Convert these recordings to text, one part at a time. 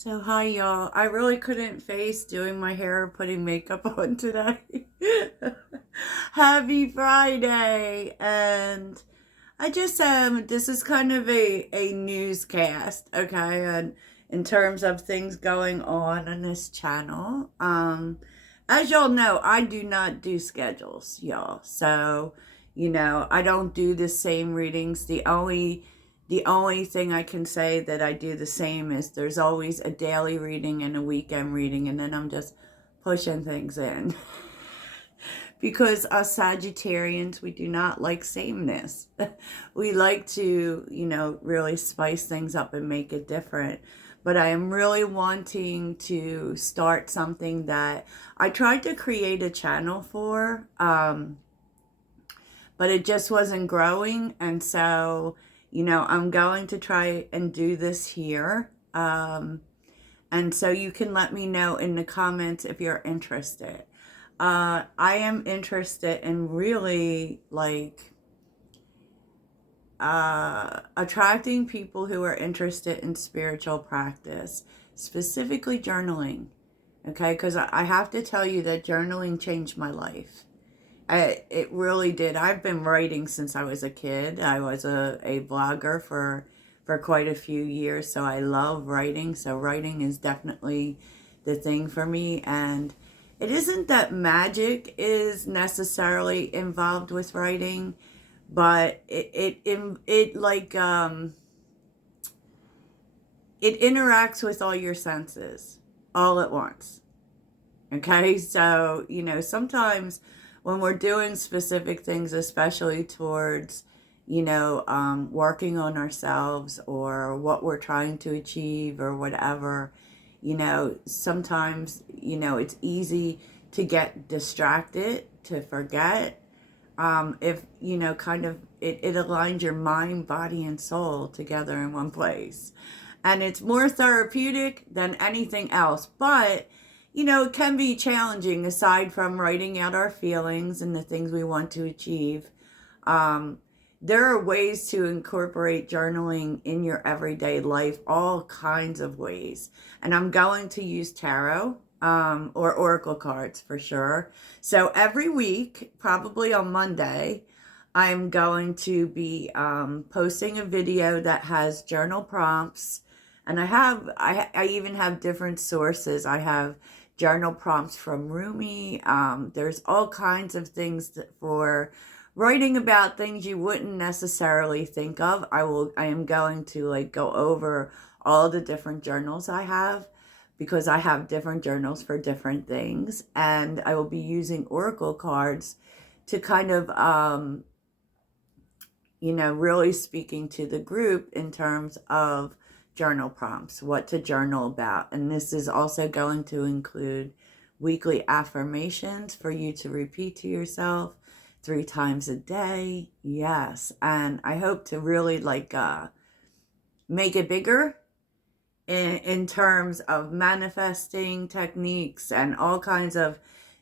So hi y'all. I really couldn't face doing my hair or putting makeup on today. Happy Friday. And I just this is kind of a newscast, okay, and in terms of things going on this channel. As y'all know, I do not do schedules, y'all. So, I don't do the same readings. The only thing I can say that I do the same is there's always a daily reading and a weekend reading, and then I'm just pushing things in. Because us Sagittarians, we do not like sameness. We like to, really spice things up and make it different. But I am really wanting to start something that I tried to create a channel for, but it just wasn't growing. And so, I'm going to try and do this here. And so you can let me know in the comments if you're interested. I am interested in really attracting people who are interested in spiritual practice, specifically journaling. Okay, because I have to tell you that journaling changed my life. It really did. I've been writing since I was a kid. I was a blogger for quite a few years, so I love writing. So writing is definitely the thing for me. And it isn't that magic is necessarily involved with writing, but it interacts with all your senses all at once. Okay, so sometimes when we're doing specific things, especially towards working on ourselves or what we're trying to achieve or whatever, sometimes it's easy to get distracted, to forget. If kind of it aligns your mind, body, and soul together in one place, and it's more therapeutic than anything else. But it can be challenging aside from writing out our feelings and the things we want to achieve. um, there are ways to incorporate journaling in your everyday life, all kinds of ways. And I'm going to use tarot, or oracle cards for sure. So every week, probably on Monday, I'm going to be posting a video that has journal prompts. And I even have different sources. I have journal prompts from Rumi. There's all kinds of things for writing about things you wouldn't necessarily think of. I am going to go over all the different journals I have, because I have different journals for different things, and I will be using oracle cards to kind of really speaking to the group in terms of journal prompts, what to journal about. And this is also going to include weekly affirmations for you to repeat to yourself 3 times a day. Yes. And I hope to really make it bigger in terms of manifesting techniques and all kinds of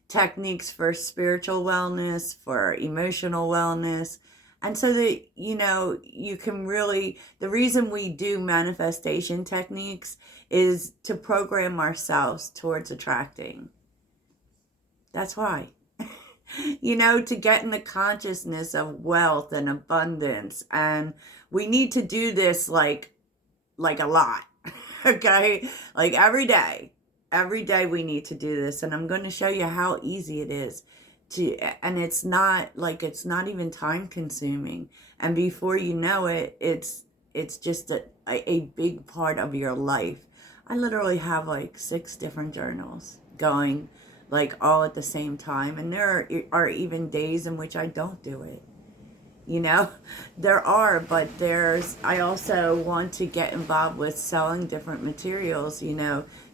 techniques for spiritual wellness, for emotional wellness. And so that, you can really, the reason we do manifestation techniques is to program ourselves towards attracting. That's why. To get in the consciousness of wealth and abundance. And we need to do this like a lot. Okay? Like every day. Every day we need to do this. And I'm going to show you how easy it is to, and it's not even time consuming. And before you know it, it's just a big part of your life. I literally have 6 different journals going all at the same time. And there are even days in which I don't do it. you know there are, but I also want to get involved with selling different materials,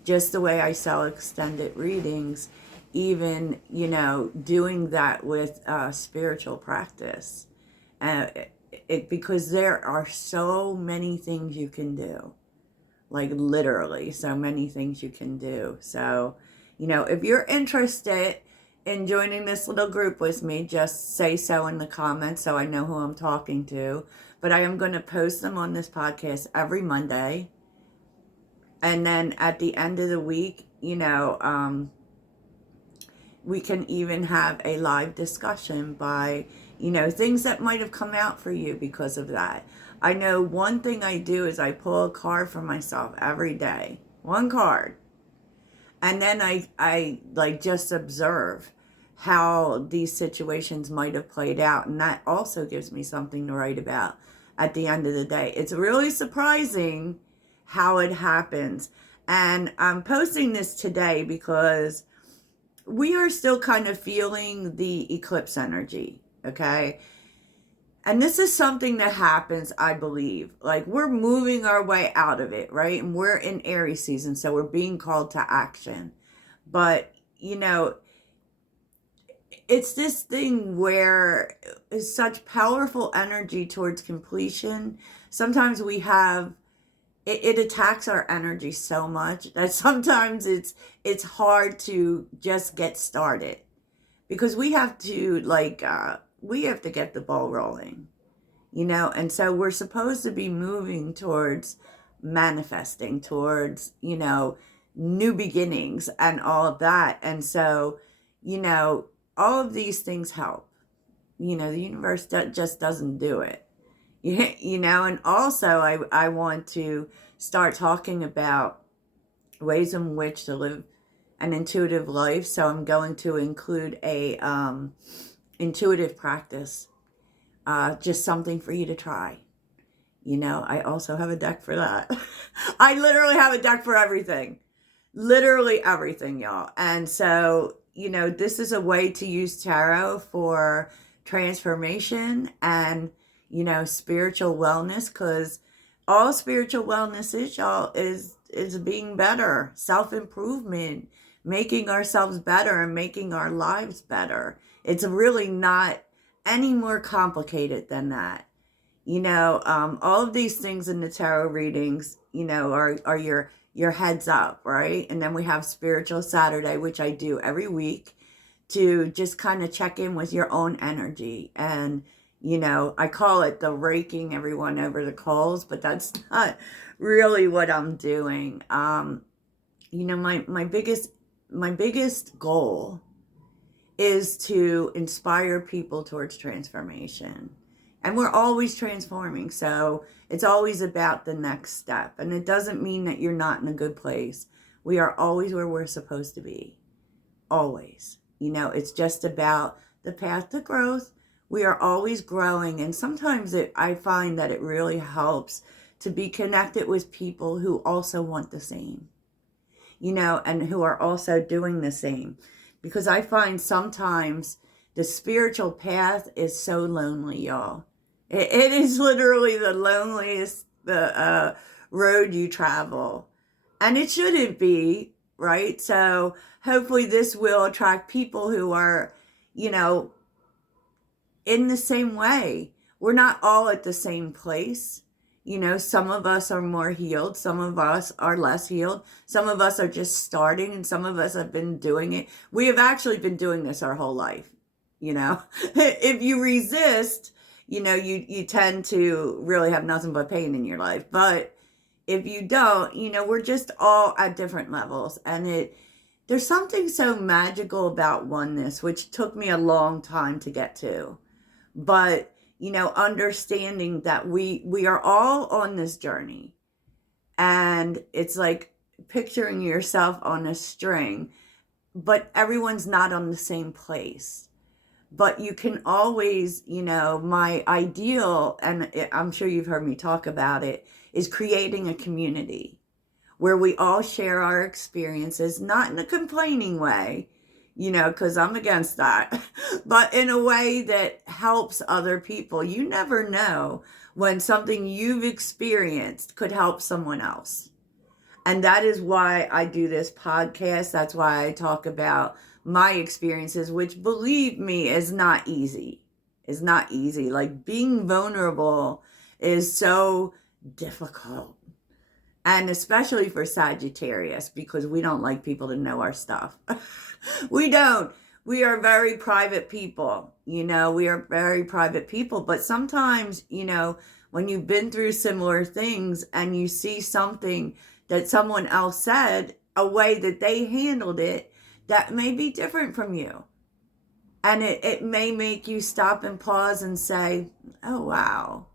just the way I sell extended readings, even doing that with spiritual practice. Because there are so many things you can do, literally so many things you can do. So if you're interested in joining this little group with me, just say so in the comments so I know who I'm talking to. But I am going to post them on this podcast every Monday. And then at the end of the week, we can even have a live discussion by, things that might have come out for you because of that. I know one thing I do is I pull a card for myself every day, one card. And then I like just observe how these situations might have played out. And that also gives me something to write about at the end of the day. It's really surprising how it happens. And I'm posting this today because we are still kind of feeling the eclipse energy, okay? And this is something that happens, I believe. Like, we're moving our way out of it, right? And we're in Aries season, so we're being called to action. But, it's this thing where it's such powerful energy towards completion. Sometimes we have it attacks our energy so much that sometimes it's hard to just get started, because we have to get the ball rolling, and so we're supposed to be moving towards manifesting, towards new beginnings and all of that. And so all of these things help. The universe just doesn't do it. And also I want to start talking about ways in which to live an intuitive life. So I'm going to include a intuitive practice, just something for you to try. I also have a deck for that. I literally have a deck for everything. Literally everything, y'all. And so, this is a way to use tarot for transformation and spiritual wellness, because all spiritual wellness is, y'all, is being better, self-improvement, making ourselves better and making our lives better. It's really not any more complicated than that. All of these things in the tarot readings, are your heads up, right? And then we have Spiritual Saturday, which I do every week, to just kind of check in with your own energy. And I call it the raking everyone over the coals, but that's not really what I'm doing. My biggest goal is to inspire people towards transformation. And we're always transforming, so it's always about the next step. And it doesn't mean that you're not in a good place. We are always where we're supposed to be. Always. It's just about the path to growth. We are always growing, and sometimes I find that it really helps to be connected with people who also want the same, and who are also doing the same. Because I find sometimes the spiritual path is so lonely, y'all. It is literally the loneliest road you travel. And it shouldn't be, right? So hopefully this will attract people who are, in the same way. We're not all at the same place. Some of us are more healed. Some of us are less healed. Some of us are just starting, and some of us have been doing it. We have actually been doing this our whole life. If you resist, you tend to really have nothing but pain in your life. But if you don't, we're just all at different levels. And there's something so magical about oneness, which took me a long time to get to. But, understanding that we are all on this journey. And it's like picturing yourself on a string, but everyone's not on the same place. But you can always, my ideal, and I'm sure you've heard me talk about it, is creating a community where we all share our experiences, not in a complaining way, because I'm against that, but in a way that helps other people. You never know when something you've experienced could help someone else. And that is why I do this podcast. That's why I talk about my experiences, which, believe me, is not easy. It's not easy. Like, being vulnerable is so difficult. And especially for Sagittarius, because we don't like people to know our stuff. We don't. We are very private people. We are very private people. But sometimes, when you've been through similar things and you see something that someone else said, a way that they handled it that may be different from you. And it may make you stop and pause and say, oh, wow.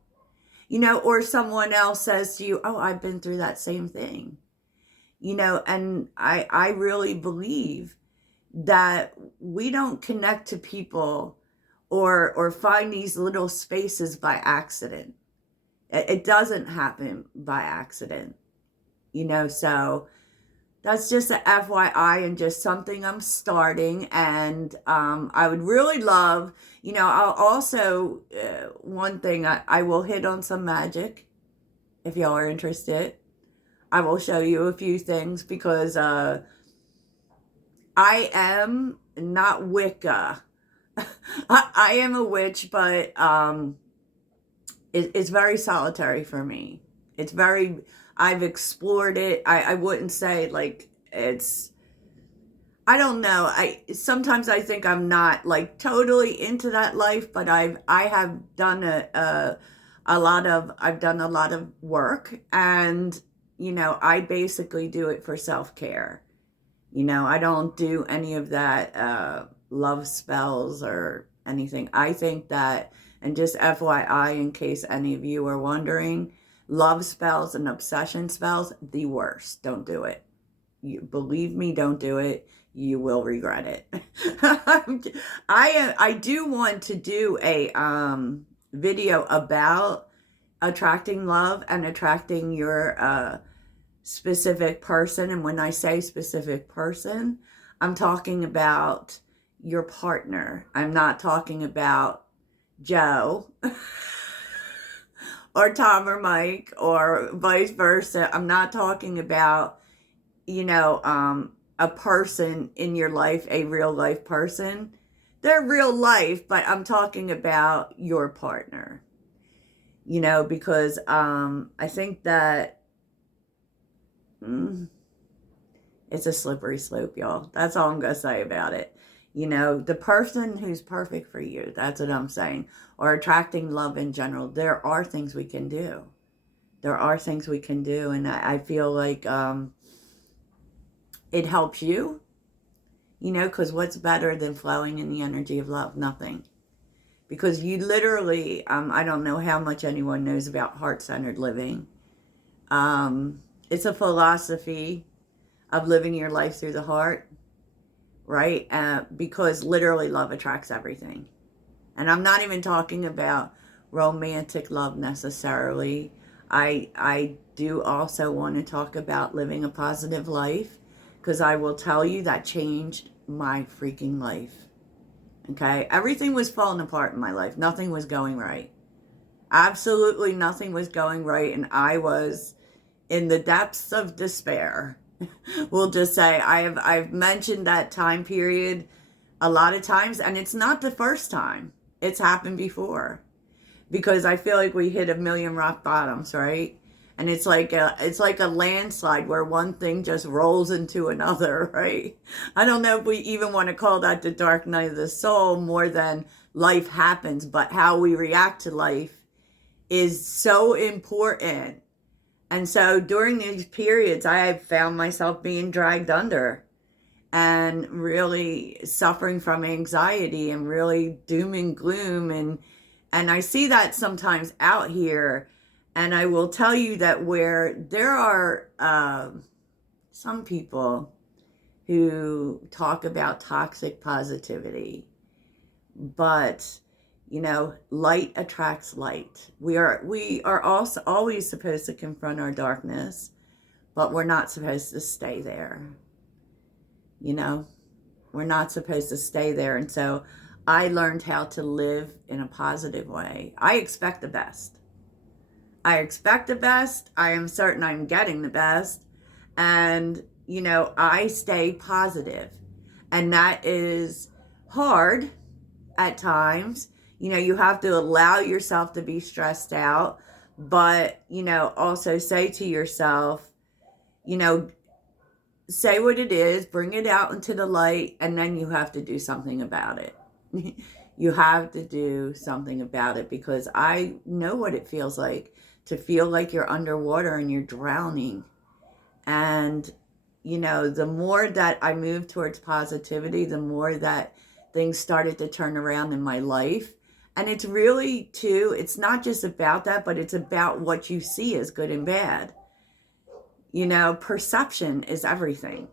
Or someone else says to you, oh, I've been through that same thing. And I really believe that we don't connect to people or find these little spaces by accident. It doesn't happen by accident, so that's just an FYI and just something I'm starting. And I would really love, I'll also, one thing, I will hit on some magic if y'all are interested. I will show you a few things because I am not Wicca. I am a witch, but it's very solitary for me. I've explored it. I wouldn't say like I don't know. Sometimes I think I'm not like totally into that life, but I have done I've done a lot of work, and I basically do it for self-care. I don't do any of that love spells or anything. I think that, and just FYI, in case any of you are wondering, love spells and obsession spells, the worst. Don't do it. Believe me, don't do it. You will regret it. I do want to do a video about attracting love and attracting your specific person. And when I say specific person, I'm talking about your partner. I'm not talking about Joe or Tom or Mike or vice versa. I'm not talking about, a person in your life, a real life person. They're real life, but I'm talking about your partner, because I think that it's a slippery slope, y'all. That's all I'm going to say about it. The person who's perfect for you, that's what I'm saying, or attracting love in general, there are things we can do. There are things we can do, and I feel like it helps you, because what's better than flowing in the energy of love? Nothing. Because you literally, I don't know how much anyone knows about heart-centered living. It's a philosophy of living your life through the heart, right? Because literally love attracts everything. And I'm not even talking about romantic love necessarily. I do also want to talk about living a positive life, because I will tell you that changed my freaking life. Okay? Everything was falling apart in my life. Nothing was going right. Absolutely nothing was going right, and I was in the depths of despair. We'll just say I've mentioned that time period a lot of times, and it's not the first time. It's happened before, because I feel like we hit a million rock bottoms, right? And it's like a landslide where one thing just rolls into another, right? I don't know if we even want to call that the dark night of the soul more than life happens, but how we react to life is so important. And so during these periods, I have found myself being dragged under and really suffering from anxiety and really doom and gloom. And I see that sometimes out here. And I will tell you that where there are some people who talk about toxic positivity, but light attracts light. We are also always supposed to confront our darkness, but we're not supposed to stay there. We're not supposed to stay there. And so I learned how to live in a positive way. I expect the best. I expect the best. I am certain I'm getting the best. And, I stay positive. And that is hard at times. You have to allow yourself to be stressed out, but, also say to yourself, say what it is, bring it out into the light, and then you have to do something about it. You have to do something about it, because I know what it feels like to feel like you're underwater and you're drowning. And, you know, the more that I moved towards positivity, the more that things started to turn around in my life. And it's really, too, it's not just about that, but it's about what you see as good and bad. You know, perception is everything,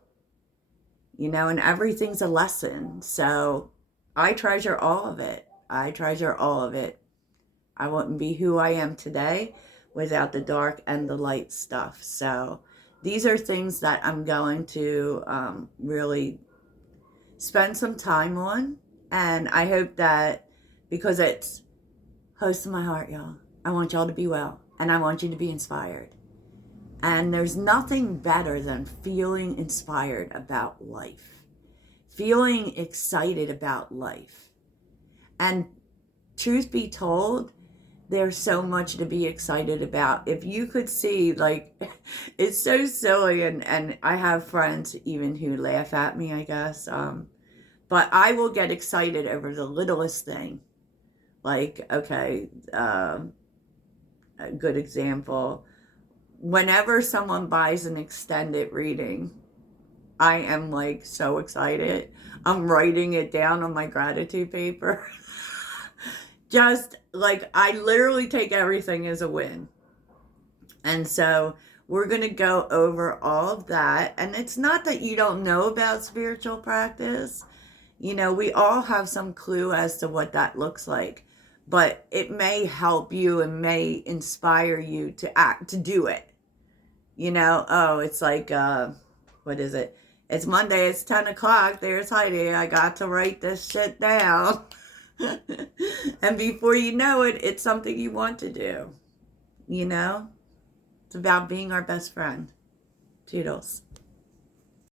you know, and everything's a lesson. So I treasure all of it. I treasure all of it. I wouldn't be who I am today without the dark and the light stuff. So these are things that I'm going to really spend some time on. And I hope that, because it's close to my heart, y'all, I want y'all to be well and I want you to be inspired. And there's nothing better than feeling inspired about life, feeling excited about life. And truth be told, there's so much to be excited about. If you could see, like, it's so silly, and I have friends even who laugh at me, I guess. But I will get excited over the littlest thing. Like, okay, a good example. Whenever someone buys an extended reading, I am like so excited. I'm writing it down on my gratitude paper. Just like, I literally take everything as a win. And so we're going to go over all of that. And it's not that you don't know about spiritual practice. You know, we all have some clue as to what that looks like. But it may help you and may inspire you to do it. You know, oh, it's like, what is it? It's Monday, it's 10 o'clock, there's Heidi, I got to write this shit down. And before you know it, it's something you want to do. You know? It's about being our best friend. Toodles.